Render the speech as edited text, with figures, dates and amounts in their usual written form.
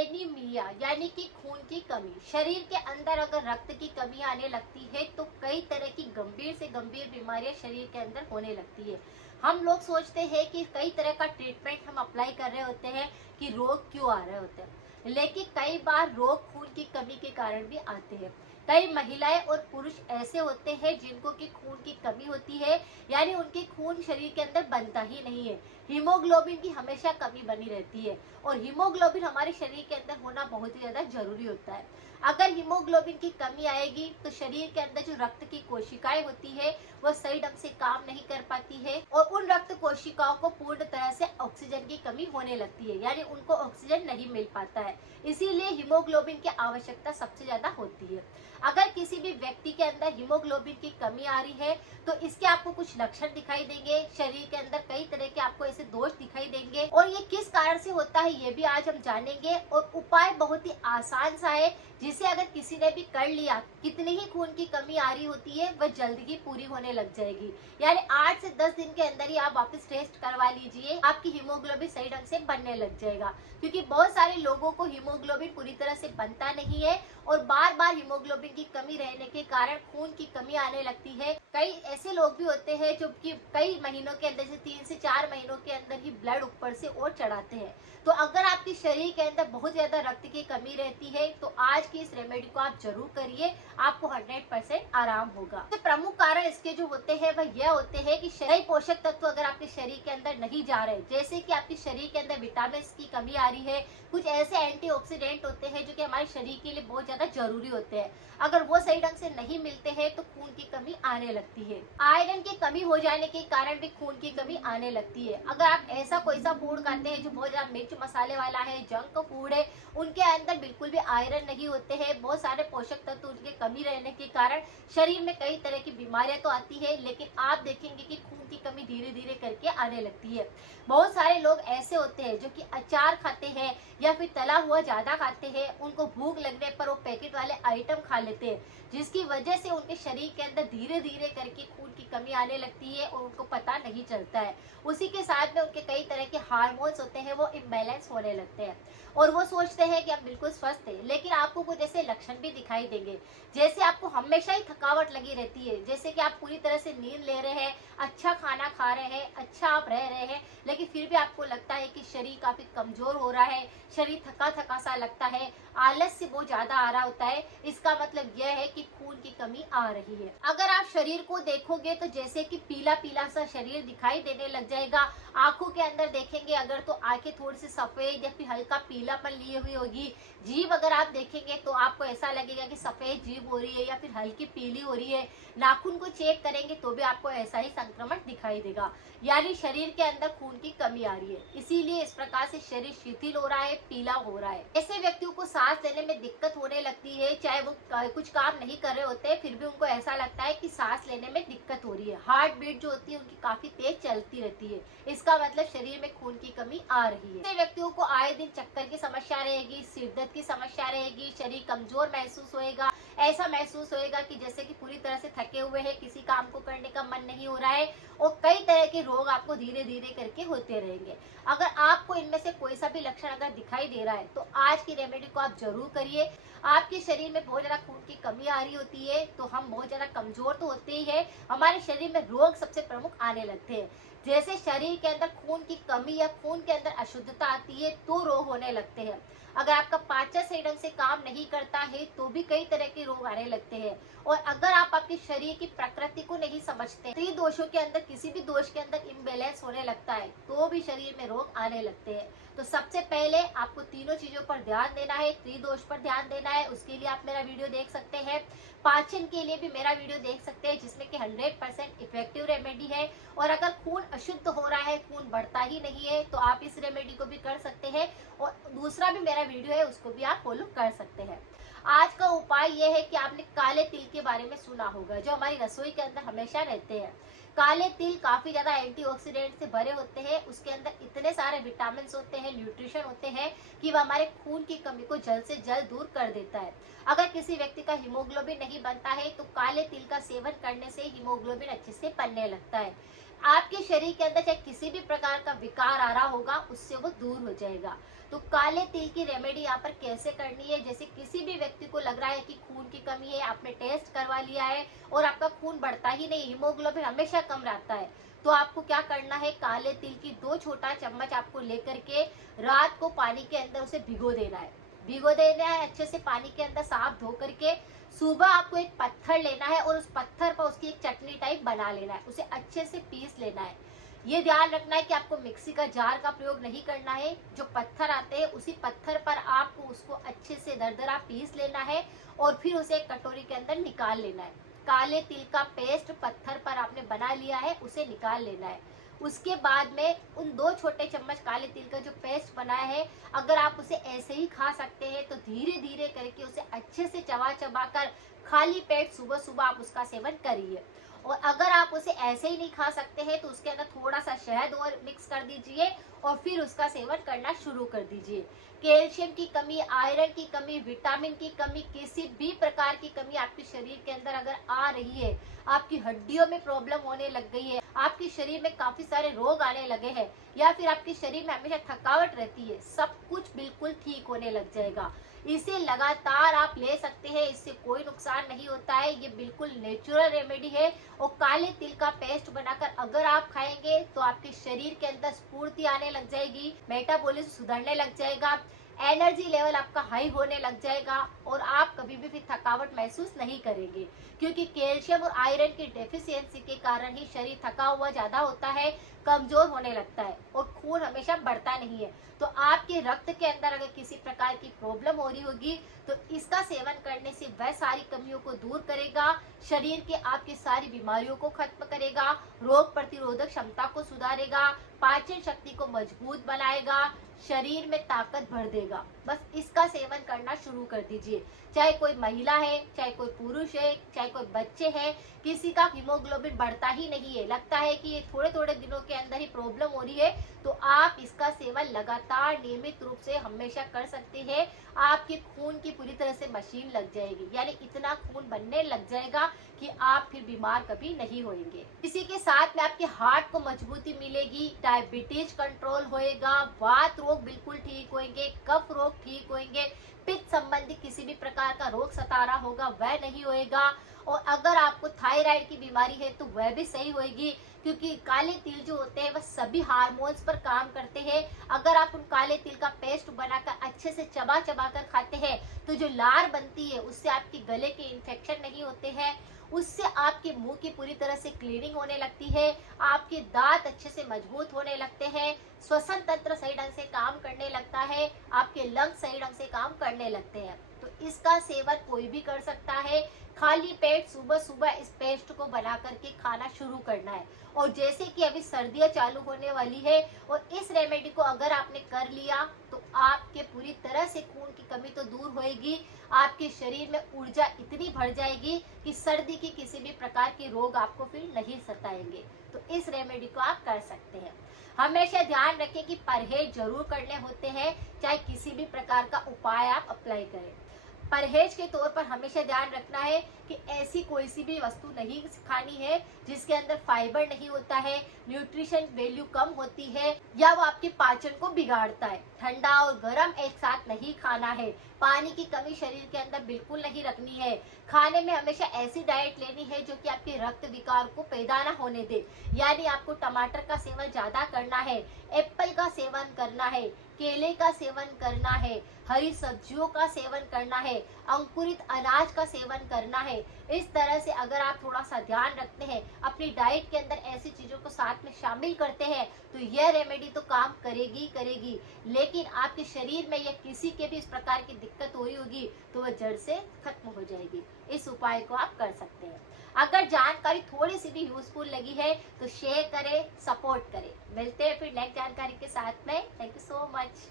Anaemia यानी कि खून की कमी। शरीर के अंदर अगर रक्त की कमी आने लगती है तो कई तरह की गंभीर से गंभीर बीमारियां शरीर के अंदर होने लगती है। हम लोग सोचते हैं कि कई तरह का ट्रीटमेंट हम अप्लाई कर रहे होते हैं कि रोग क्यों आ रहे होते हैं, लेकिन कई बार रोग खून की कमी के कारण भी आते हैं। कई महिलाएं और पुरुष ऐसे होते हैं जिनको की खून की कमी होती है, यानी उनके खून शरीर के अंदर बनता ही नहीं है। हीमोग्लोबिन की हमेशा कमी बनी रहती है और हीमोग्लोबिन हमारे शरीर के अंदर होना बहुत ही ज्यादा जरूरी होता है। अगर हीमोग्लोबिन की कमी आएगी तो शरीर के अंदर जो रक्त की कोशिकाएं होती है वह सही ढंग से काम नहीं कर पाती है और उन रक्त कोशिकाओं को पूर्ण तरह से ऑक्सीजन की कमी होने लगती है, यानी उनको ऑक्सीजन नहीं मिल पाता है। इसीलिए हीमोग्लोबिन की आवश्यकता सबसे ज्यादा होती है। अगर किसी भी व्यक्ति के अंदर हीमोग्लोबिन की कमी आ रही है तो इसके आपको कुछ लक्षण दिखाई देंगे। शरीर के अंदर कई तरह के आपको ऐसे दोष दिखाई देंगे और ये किस कारण से होता है ये भी आज हम जानेंगे। और उपाय बहुत ही आसान सा है जिसे अगर किसी ने भी कर लिया, कितनी ही खून की कमी आ रही होती है वह जल्दी ही पूरी होने लग जाएगी। यानी 8 से 10 दिन के अंदर ही आप वापस टेस्ट करवा लीजिए, आपकी हीमोग्लोबिन सही ढंग से बनने लग जाएगा। क्योंकि बहुत सारे लोगों को हीमोग्लोबिन पूरी तरह से बनता नहीं है और बार बार हीमोग्लोबिन की कमी रहने के कारण खून की कमी आने लगती है। कई ऐसे लोग भी होते हैं जो कि कई महीनों के अंदर से 3 से 4 महीनों के अंदर ही ब्लड ऊपर से और चढ़ाते हैं। तो अगर आपके शरीर के अंदर बहुत ज्यादा रक्त की कमी रहती है तो आज की इस रेमेडी को आप जरूर करिए, आपको 100% आराम होगा। तो प्रमुख कारण इसके जो होते हैं वह यह होते हैं कि सही पोषक तत्व अगर आपके शरीर के अंदर नहीं जा रहे, जैसे कि आपके शरीर के अंदर विटामिन की कमी आ रही है, कुछ ऐसे एंटीऑक्सीडेंट होते हैं जो कि हमारे शरीर के लिए बहुत ज्यादा जरूरी होते हैं, अगर वो सही ढंग से नहीं मिलते हैं तो खून की कमी आने लगती है। आयरन की कमी हो जाने के कारण भी खून की कमी आने लगती है। अगर आप ऐसा कोई सा फूड खाते हैं जो बहुत ज्यादा मिर्च मसाले वाला है, जंक फूड है, उनके अंदर बिल्कुल भी आयरन नहीं होते हैं, बहुत सारे पोषक तत्व उनके कमी रहने के कारण शरीर में कई तरह की बीमारियां तो आती है, लेकिन आप देखेंगे कि खून की कमी धीरे धीरे करके आने लगती है। बहुत सारे लोग ऐसे होते हैं जो कि अचार खाते हैं या फिर तला हुआ ज्यादा खाते हैं, उनको भूख लगने पर वो पैकेट वाले आइटम खा लेते हैं, जिसकी वजह से उनके शरीर के अंदर धीरे धीरे करके खून की कमी आने लगती है और उनको पता नहीं चलता है। उसी के साथ में उनके कई तरह के हार्मोन्स होते हैं वो इम्बैलेंस होने लगते हैं और वो सोचते हैं कि हम बिल्कुल स्वस्थ हैं, लेकिन आपको कुछ ऐसे लक्षण भी दिखाई देंगे, जैसे आपको हमेशा ही थकावट लगी रहती है, जैसे कि आप पूरी तरह से नींद ले रहे हैं, अच्छा खाना खा रहे हैं, अच्छा आप रह रहे हैं, लेकिन फिर भी आपको लगता है कि शरीर काफी कमजोर हो रहा है, शरीर थका थका सा लगता है, आलस्य बहुत ज्यादा आ रहा होता है। इसका मतलब यह है कि खून की कमी आ रही है। अगर आप शरीर को देखोगे तो जैसे कि पीला पीला सा शरीर दिखाई देने लग जाएगा। आंखों के अंदर देखेंगे अगर तो आंखें थोड़ी सी सफेद या फिर हल्का पीलापन लिए हुई होगी। जीभ अगर आप देखेंगे तो आपको ऐसा लगेगा कि सफेद जीभ हो रही है या फिर हल्की पीली हो रही है। नाखून को चेक करेंगे तो भी आपको ऐसा ही संक्रमण दिखाई देगा, यानी शरीर के अंदर खून की कमी आ रही है। इसीलिए इस प्रकार से शरीर शिथिल हो रहा है, पीला हो रहा है। ऐसे व्यक्तियों को सांस लेने में दिक्कत होने लगती है, चाहे वो कुछ काम नहीं कर रहे होते हैं, फिर भी उनको ऐसा लगता है कि सांस लेने में दिक्कत हो रही है। हार्ट बीट जो होती है उनकी काफी तेज चलती रहती है, इसका मतलब शरीर में खून की कमी आ रही है। ऐसे व्यक्तियों को आए दिन चक्कर की समस्या रहेगी, सिर दर्द की समस्या रहेगी, शरीर कमजोर महसूस होएगा, ऐसा महसूस होएगा कि जैसे कि पूरी तरह से थके हुए हैं, किसी काम को करने का मन नहीं हो रहा है और कई तरह के रोग आपको धीरे धीरे करके होते रहेंगे। अगर आपको इनमें से कोई सा भी लक्षण अगर दिखाई दे रहा है तो आज की रेमेडी को आप जरूर करिए। आपके शरीर में बहुत ज्यादा खून की कमी आ रही होती है तो हम बहुत ज्यादा कमजोर तो होते ही है, हमारे शरीर में रोग सबसे प्रमुख आने लगते हैं। जैसे शरीर के अंदर खून की कमी या खून के अंदर अशुद्धता आती है तो रोग होने लगते हैं। अगर आपका पाचन सही ढंग से काम नहीं करता है तो भी कई तरह के रोग आने लगते हैं। और अगर आप आपके शरीर की प्रकृति को नहीं समझते, त्रिदोषों के अंदर किसी भी दोष के अंदर इम्बैलेंस होने लगता है तो भी शरीर में रोग आने लगते हैं। तो सबसे पहले आपको तीनों चीजों पर ध्यान देना है, त्रिदोष पर ध्यान देना है। उसके लिए आप मेरा वीडियो देख सकते हैं, पाचन के लिए भी मेरा वीडियो देख सकते हैं जिसमें कि 100% इफेक्टिव रेमेडी है। और अगर खून अशुद्ध हो रहा है, खून बढ़ता ही नहीं है, तो आप इस रेमेडी को भी कर सकते हैं और दूसरा भी मेरा वीडियो है उसको भी आप फॉलो कर सकते हैं। आज का उपाय यह है कि आपने काले तिल के बारे में सुना होगा, जो हमारी रसोई के अंदर हमेशा रहते हैं। काले तिल काफी ज्यादा एंटीऑक्सीडेंट से भरे होते हैं, उसके अंदर इतने सारे विटामिन होते हैं, न्यूट्रिशन होते हैं कि वह हमारे खून की कमी को जल्द से जल्द दूर कर देता है। अगर किसी व्यक्ति का हीमोग्लोबिन नहीं बनता है तो काले तिल का सेवन करने से हीमोग्लोबिन अच्छे से बनने लगता है। आपके शरीर के अंदर चाहे किसी भी प्रकार का विकार आ रहा होगा उससे वो दूर हो जाएगा। तो काले तिल की रेमेडी यहाँ पर कैसे करनी है, जैसे किसी भी व्यक्ति को लग रहा है कि खून की कमी है, आपने टेस्ट करवा लिया है और आपका खून बढ़ता ही नहीं, हीमोग्लोबिन हमेशा कम रहता है, तो आपको क्या करना है, काले तिल की 2 छोटा चम्मच आपको लेकर के रात को पानी के अंदर उसे भिगो देना है। भिगो देना है अच्छे से पानी के अंदर साफ धो करके। सुबह आपको एक पत्थर लेना है और उस पत्थर पर उसकी एक चटनी टाइप बना लेना है, उसे अच्छे से पीस लेना है। ये ध्यान रखना है कि आपको मिक्सी का जार का प्रयोग नहीं करना है, जो पत्थर आते हैं उसी पत्थर पर आपको उसको अच्छे से दरदरा पीस लेना है और फिर उसे एक कटोरी के अंदर निकाल लेना है। काले तिल का पेस्ट पत्थर पर आपने बना लिया है उसे निकाल लेना है। उसके बाद में उन 2 छोटे चम्मच काले तिल का जो पेस्ट बनाया है, अगर आप उसे ऐसे ही खा सकते हैं तो धीरे धीरे करके उसे अच्छे से चबा चबा कर खाली पेट सुबह सुबह आप उसका सेवन करिए। और अगर आप उसे ऐसे ही नहीं खा सकते हैं तो उसके अंदर थोड़ा सा शहद और मिक्स कर दीजिए और फिर उसका सेवन करना शुरू कर दीजिए। कैल्शियम की कमी, आयरन की कमी, विटामिन की कमी, किसी भी प्रकार की कमी आपके शरीर के अंदर अगर आ रही है, आपकी हड्डियों में प्रॉब्लम होने लग गई है, आपके शरीर में काफी सारे रोग आने लगे हैं, या फिर आपके शरीर में हमेशा थकावट रहती है, सब कुछ बिल्कुल ठीक होने लग जाएगा। इसे लगातार आप ले सकते हैं, इससे कोई नुकसान नहीं होता है, ये बिल्कुल नेचुरल रेमेडी है। और काले तिल का पेस्ट बनाकर अगर आप खाएंगे तो आपके शरीर के अंदर स्फूर्ति आने लग जाएगी, मेटाबॉलिज्म सुधरने लग जाएगा, एनर्जी लेवल आपका हाई होने लग जाएगा और आप कभी भी फिर थकावट महसूस नहीं करेंगे, क्योंकि कैल्शियम और आयरन की डेफिशिएंसी के कारण ही शरीर थका हुआ ज्यादा होता है, कमजोर होने लगता है और खून हमेशा बढ़ता नहीं है। तो आपके रक्त के अंदर अगर किसी प्रकार की प्रॉब्लम हो रही होगी तो इसका सेवन करने से वह सारी कमियों को दूर करेगा, शरीर के आपकी सारी बीमारियों को खत्म करेगा, रोग प्रतिरोधक क्षमता को सुधारेगा, पाचन शक्ति को मजबूत बनाएगा, शरीर में ताकत भर देगा। बस इसका सेवन करना शुरू कर दीजिए। चाहे कोई महिला है, चाहे कोई पुरुष है, चाहे कोई बच्चे हैं, किसी का हीमोग्लोबिन बढ़ता ही नहीं है, लगता है कि ये थोड़े थोड़े दिनों के अंदर ही प्रॉब्लम हो रही है, तो आप इसका सेवन लगातार नियमित रूप से हमेशा कर सकते हैं। आपके खून की पूरी तरह से मशीन लग जाएगी, यानी इतना खून बनने लग जाएगा कि आप फिर बीमार कभी नहीं होंगे। इसी के साथ में आपके हार्ट को मजबूती मिलेगी, डायबिटीज कंट्रोल होएगा, वात रोग बिल्कुल ठीक होंगे, कफ रोग ठीक होंगे, पित्त संबंधी किसी भी प्रकार का रोग सता रहा होगा वह नहीं होएगा, और अगर आपको थायराइड की बीमारी है तो वह भी सही होएगी, क्योंकि काले तिल जो होते हैं वह सभी हार्मोन्स पर काम करते हैं। अगर आप उन काले तिल का पेस्ट बनाकर अच्छे से चबा चबा कर खाते हैं तो जो लार बनती है उससे आपके गले के इन्फेक्शन नहीं होते हैं, उससे आपके मुंह की पूरी तरह से क्लीनिंग होने लगती है, आपके दांत अच्छे से मजबूत होने लगते हैं, श्वसन तंत्र सही ढंग से काम करने लगता है, आपके लंग्स सही ढंग से काम करने लगते हैं। तो इसका सेवन कोई भी कर सकता है। खाली पेट सुबह सुबह इस पेस्ट को बना करके खाना शुरू करना है। और जैसे कि अभी सर्दियां चालू होने वाली है और इस रेमेडी को अगर आपने कर लिया तो आपके पूरी तरह से खून की कमी तो दूर होएगी, आपके शरीर में ऊर्जा इतनी बढ़ जाएगी कि सर्दी की किसी भी प्रकार के रोग आपको फिर नहीं सताएंगे। तो इस रेमेडी को आप कर सकते हैं। हमेशा ध्यान रखें कि परहेज जरूर करने होते हैं, चाहे किसी भी प्रकार का उपाय आप अप्लाई करें। परहेज के तौर पर हमेशा ध्यान रखना है कि ऐसी कोई सी भी वस्तु नहीं खानी है जिसके अंदर फाइबर नहीं होता है, न्यूट्रिशन वैल्यू कम होती है, या वो आपके पाचन को बिगाड़ता है। ठंडा और गर्म एक साथ नहीं खाना है, पानी की कमी शरीर के अंदर बिल्कुल नहीं रखनी है। खाने में हमेशा ऐसी डाइट लेनी है जो कि आपके रक्त विकार को पैदा ना होने दे, यानी आपको टमाटर का सेवन ज्यादा करना है, एप्पल का सेवन करना है, केले का सेवन करना है, हरी सब्जियों का सेवन करना है, अंकुरित अनाज का सेवन करना है। इस तरह से अगर आप थोड़ा सा ध्यान रखते हैं, अपनी डाइट के अंदर ऐसी चीजों को साथ में शामिल करते हैं, तो यह रेमेडी तो काम करेगी करेगी, लेकिन आपके शरीर में या किसी के भी इस प्रकार की दिक्कत हो रही होगी तो वह जड़ से खत्म हो जाएगी। इस उपाय को आप कर सकते हैं। अगर जानकारी थोड़ी सी भी यूजफुल लगी है तो शेयर करें, सपोर्ट करें। मिलते हैं फिर नेक्स्ट जानकारी के साथ में। Thank you so much.